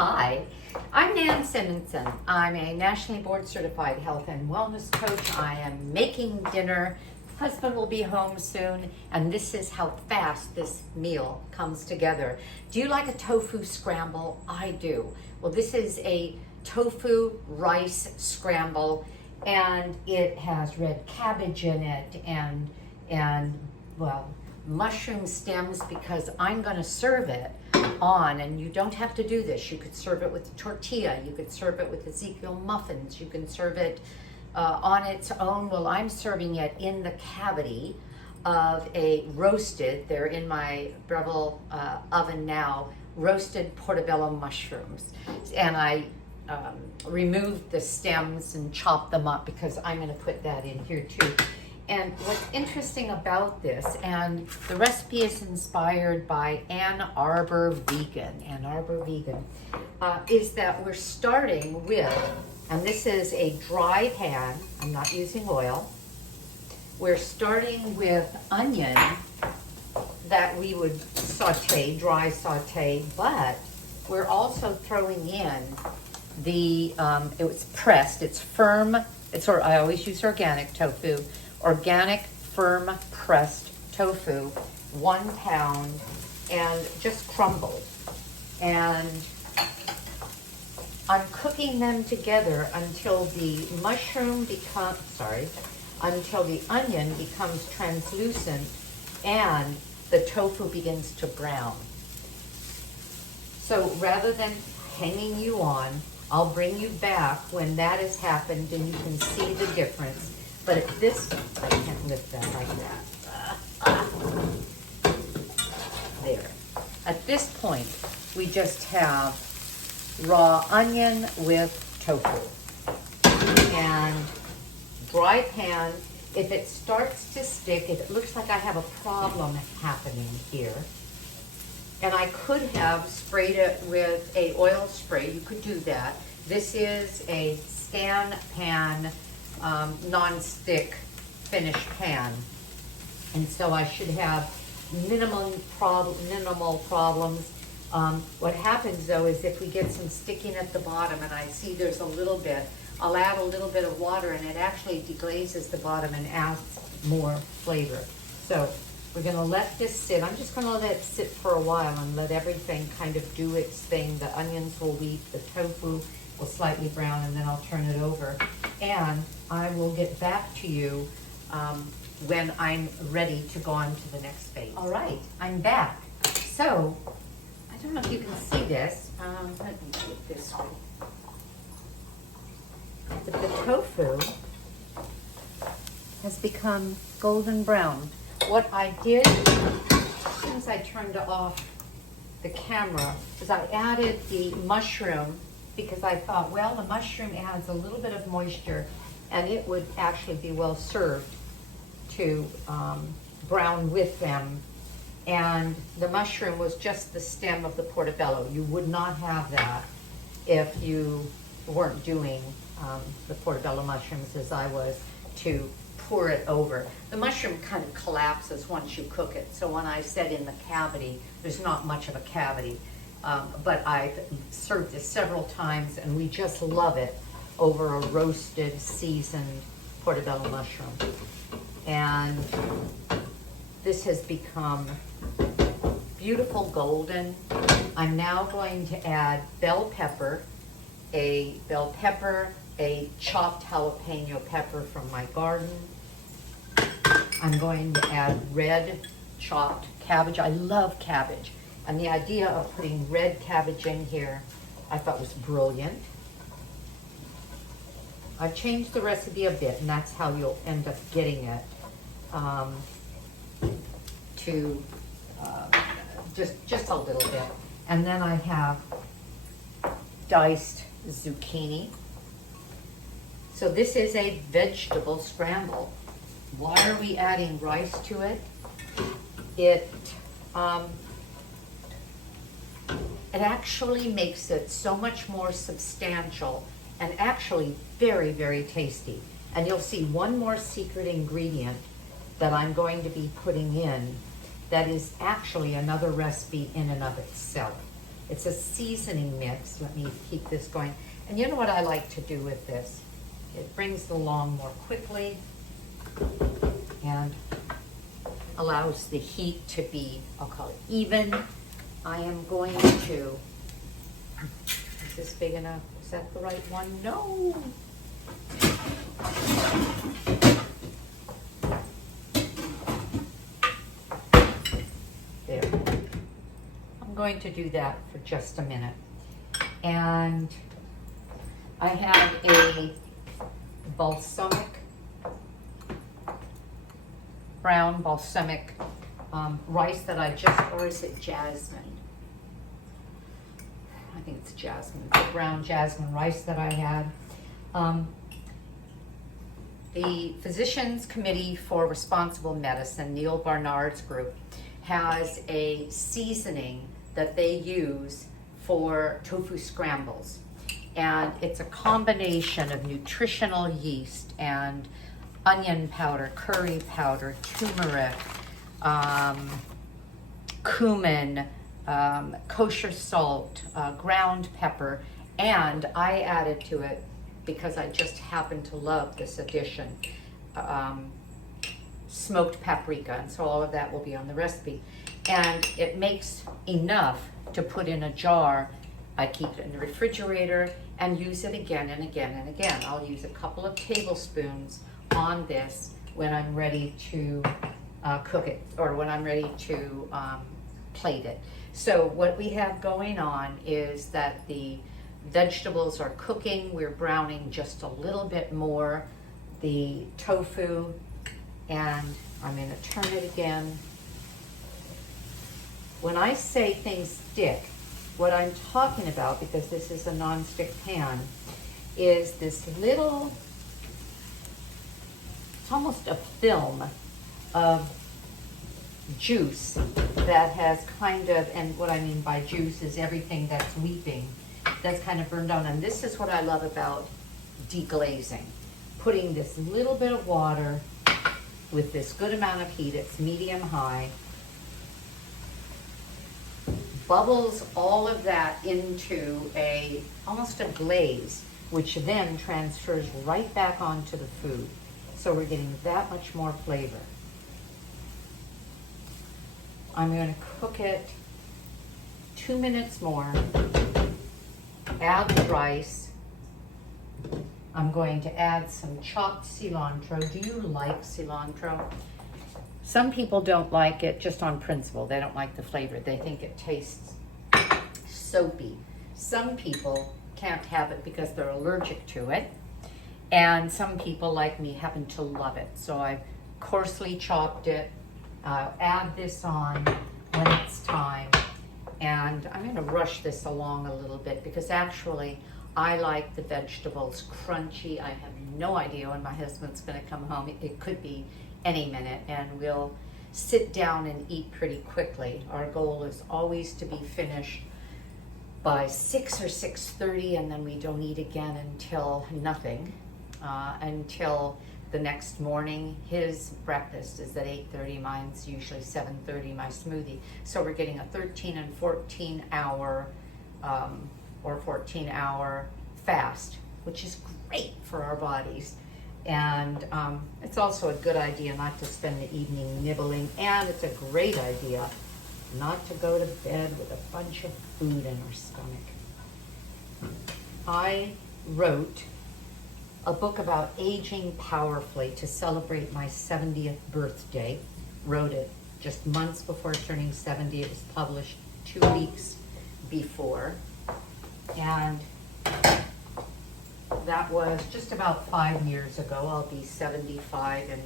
Hi, I'm Nan Simonsen. I'm a nationally board certified health and wellness coach. I am making dinner. Husband will be home soon, and this is how fast this meal comes together. Do you like a tofu scramble? I do. Well, this is a tofu rice scramble, and it has red cabbage in it and well, mushroom stems, because I'm going to serve it on, and you don't have to do this. You could serve it with tortilla. You could serve it with Ezekiel muffins. You can serve it on its own. Well, I'm serving it in the cavity of a roasted, they're in my Breville oven now, roasted portobello mushrooms. And I removed the stems and chopped them up because I'm going to put that in here too. And what's interesting about this, and the recipe is inspired by Ann Arbor Vegan, is that we're starting with, and this is a dry pan, I'm not using oil. We're starting with onion that we would saute, dry saute, but we're also throwing in the, it was pressed, it's firm, I always use organic tofu, organic firm pressed tofu, 1 pound, and just crumbled. And I'm cooking them together until the until the onion becomes translucent and the tofu begins to brown. So rather than hanging you on, I'll bring you back when that has happened and you can see the difference. But at this, I can't lift that like that. There. At this point, we just have raw onion with tofu. And dry pan, if it starts to stick, if it looks like I have a problem happening here, and I could have sprayed it with a oil spray, you could do that. This is a Stan Pan non-stick finished pan, and so I should have minimal problems. What happens though is if we get some sticking at the bottom and I see there's a little bit, I'll add a little bit of water and it actually deglazes the bottom and adds more flavor. So we're going to let this sit. I'm just going to let it sit for a while and let everything kind of do its thing. The onions will weep, the tofu will slightly brown, and then I'll turn it over. And I will get back to you when I'm ready to go on to the next phase. All right, I'm back. So, I don't know if you can see this. Let me do it this way. But the tofu has become golden brown. What I did, as soon as I turned off the camera, is I added the mushroom, because I thought, well, the mushroom adds a little bit of moisture and it would actually be well served to brown with them. And the mushroom was just the stem of the portobello. You would not have that if you weren't doing the portobello mushrooms as I was, to pour it over. The mushroom kind of collapses once you cook it. So when I said in the cavity, there's not much of a cavity. But I've served this several times and we just love it over a roasted, seasoned portobello mushroom. And this has become beautiful golden. I'm now going to add bell pepper, a chopped jalapeno pepper from my garden. I'm going to add red chopped cabbage. I love cabbage. And the idea of putting red cabbage in here, I thought was brilliant. I've changed the recipe a bit, and that's how you'll end up getting it to just a little bit. And then I have diced zucchini. So this is a vegetable scramble. Why are we adding rice to it? It actually makes it so much more substantial and actually very, very tasty. And you'll see one more secret ingredient that I'm going to be putting in that is actually another recipe in and of itself. It's a seasoning mix. Let me keep this going. And you know what I like to do with this? It brings it along more quickly and allows the heat to be, I'll call it even. I am going to, is this big enough? Is that the right one? No. There. I'm going to do that for just a minute. And I have a balsamic, brown balsamic rice that I just, or is it jasmine? I think it's jasmine, the brown jasmine rice that I had. The Physicians Committee for Responsible Medicine, Neil Barnard's group, has a seasoning that they use for tofu scrambles. And it's a combination of nutritional yeast and onion powder, curry powder, turmeric, cumin, kosher salt, ground pepper, and I added to it, because I just happen to love this addition, smoked paprika, and so all of that will be on the recipe. And it makes enough to put in a jar. I keep it in the refrigerator and use it again and again and again. I'll use a couple of tablespoons on this when I'm ready to cook it, or when I'm ready to plate it. So what we have going on is that the vegetables are cooking. We're browning just a little bit more the tofu, and I'm going to turn it again. When I say things stick, what I'm talking about, because this is a non-stick pan, is this little, it's almost a film of juice that has kind of, and what I mean by juice is everything that's weeping, that's kind of burned down. And this is what I love about deglazing. Putting this little bit of water with this good amount of heat, it's medium high, bubbles all of that into almost a glaze, which then transfers right back onto the food. So we're getting that much more flavor. I'm going to cook it 2 minutes more. Add the rice. I'm going to add some chopped cilantro. Do you like cilantro? Some people don't like it just on principle. They don't like the flavor. They think it tastes soapy. Some people can't have it because they're allergic to it. And some people, like me, happen to love it. So I've coarsely chopped it. Add this on when it's time. And I'm going to rush this along a little bit because actually I like the vegetables crunchy. I have no idea when my husband's going to come home. It could be any minute, and we'll sit down and eat pretty quickly. Our goal is always to be finished by 6 or 6:30, and then we don't eat again until nothing, until the next morning. His breakfast is at 8:30, mine's usually 7:30, my smoothie. So we're getting a 13 and 14 hour or 14-hour fast, which is great for our bodies. And it's also a good idea not to spend the evening nibbling, and it's a great idea not to go to bed with a bunch of food in our stomach. I wrote a book about aging powerfully to celebrate my 70th birthday. Wrote it just months before turning 70. It was published 2 weeks before. And that was just about 5 years ago. I'll be 75 in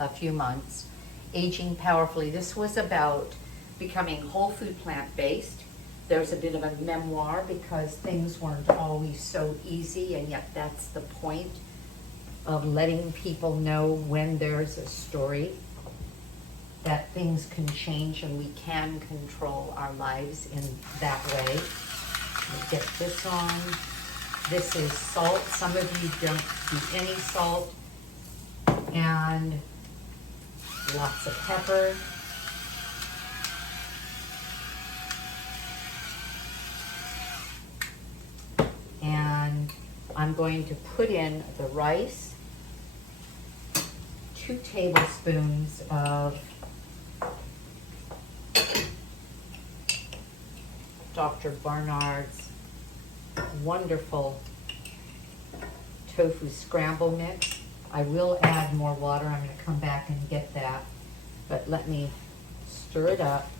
a few months. Aging Powerfully. This was about becoming whole food plant-based. There's a bit of a memoir because things weren't always so easy, and yet that's the point of letting people know when there's a story that things can change and we can control our lives in that way. We'll get this on. This is salt. Some of you don't do any salt. And lots of pepper. I'm going to put in the rice, 2 tablespoons of Dr. Barnard's wonderful tofu scramble mix. I will add more water. I'm going to come back and get that. But let me stir it up,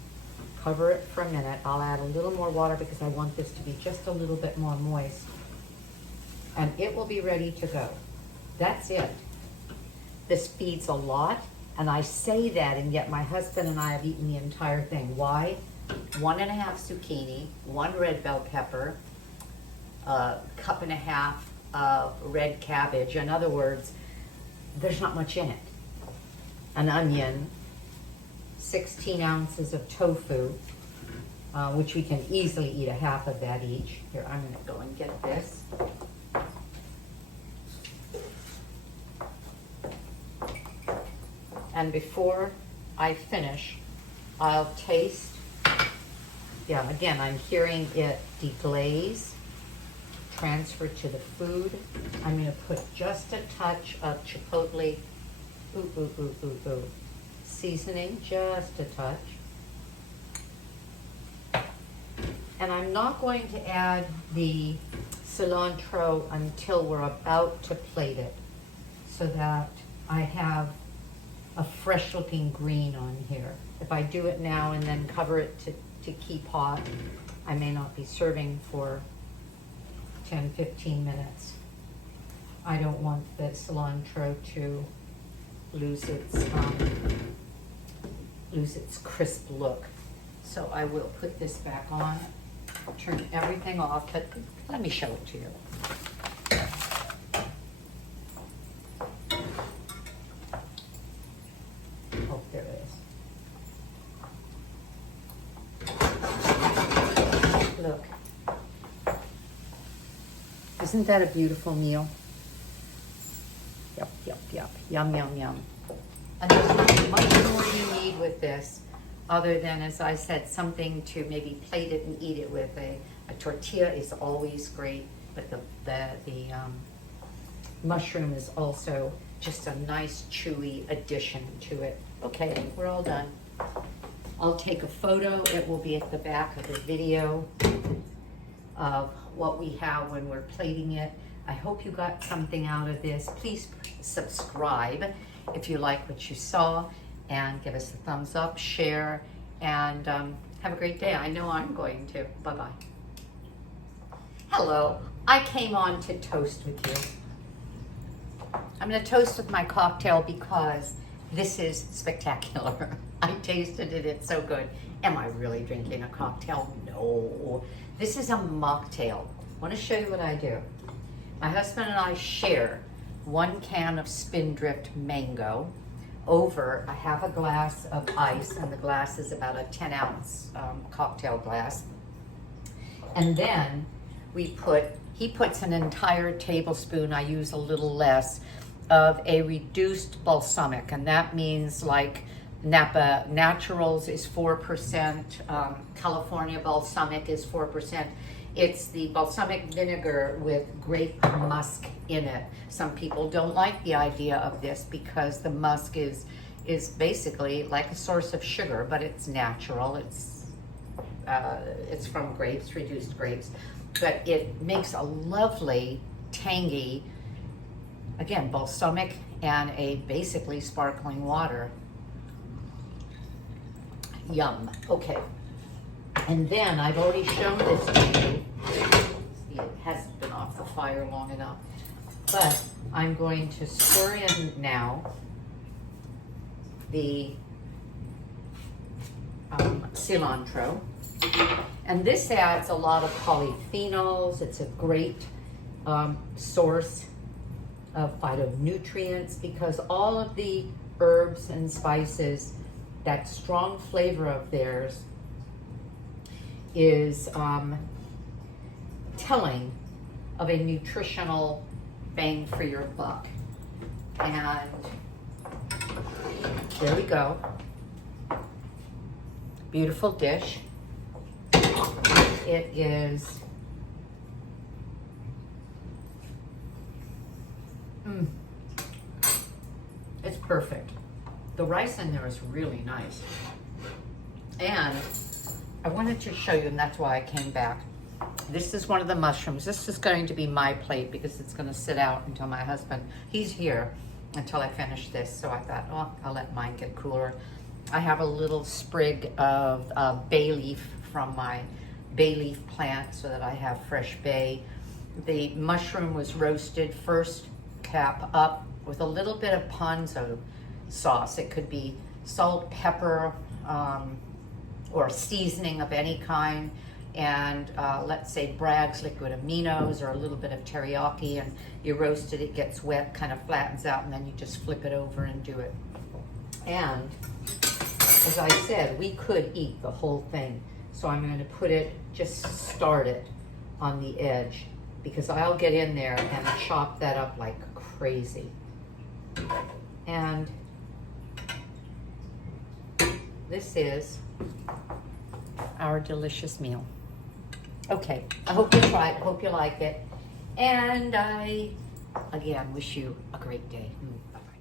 cover it for a minute. I'll add a little more water because I want this to be just a little bit more moist. And it will be ready to go. That's it. This feeds a lot, and I say that, and yet my husband and I have eaten the entire thing. Why? 1.5 zucchini, 1 red bell pepper, a 1.5 cups of red cabbage. In other words, there's not much in it. An onion, 16 ounces of tofu, which we can easily eat 1/2 of that each. Here, I'm going to go and get this. And before I finish, I'll taste. Yeah, again, I'm hearing it deglaze, transfer to the food. I'm going to put just a touch of chipotle seasoning, just a touch. And I'm not going to add the cilantro until we're about to plate it, so that I have a fresh looking green on here. If I do it now and then cover it to keep hot, I may not be serving for 10-15 minutes. I don't want the cilantro to lose its crisp look. So I will put this back on, turn everything off, but let me show it to you. Oh, there it is. Look. Isn't that a beautiful meal? Yep, yep, yep. Yum, yum, yum. And there's not much more you need with this, other than, as I said, something to maybe plate it and eat it with. A tortilla is always great, but the mushroom is also just a nice chewy addition to it. Okay, we're all done. I'll take a photo. It will be at the back of the video of what we have when we're plating it. I hope you got something out of this. Please subscribe if you like what you saw, and give us a thumbs up, share, and have a great day. I know I'm going to. Bye-bye. Hello. I came on to toast with you. I'm going to toast with my cocktail because this is spectacular. I tasted it. It's so good. Am I really drinking a cocktail? No. This is a mocktail. I want to show you what I do. My husband and I share 1 can of Spindrift mango over a 1/2 glass of ice, and the glass is about a 10-ounce cocktail glass. And then he puts an entire tablespoon, I use a little less, of a reduced balsamic, and that means like Napa Naturals is 4%, California balsamic is 4%. It's the balsamic vinegar with grape musk in it. Some people don't like the idea of this because the musk is basically like a source of sugar, but it's natural. It's from grapes, reduced grapes, but it makes a lovely, tangy, again, balsamic and a basically sparkling water. Yum. Okay. And then I've already shown this to you. See, it hasn't been off the fire long enough. But I'm going to stir in now the cilantro. And this adds a lot of polyphenols. It's a great source of phytonutrients because all of the herbs and spices, that strong flavor of theirs is telling of a nutritional bang for your buck. And there we go. Beautiful dish. It is It's perfect. The rice in there is really nice. And I wanted to show you, and that's why I came back. This is one of the mushrooms. This is going to be my plate because it's going to sit out until my husband, he's here until I finish this. So I thought, oh, I'll let mine get cooler. I have a little sprig of bay leaf from my bay leaf plant so that I have fresh bay. The mushroom was roasted first, cap up with a little bit of ponzu sauce. It could be salt, pepper, or seasoning of any kind, and let's say Bragg's liquid aminos or a little bit of teriyaki, and you roast it, it gets wet, kind of flattens out, and then you just flip it over and do it. And as I said, we could eat the whole thing, so I'm going to put it, just start it on the edge, because I'll get in there and chop that up like crazy. And this is our delicious meal. Okay, I hope you try it, hope you like it, and I, again, wish you a great day. Bye-bye.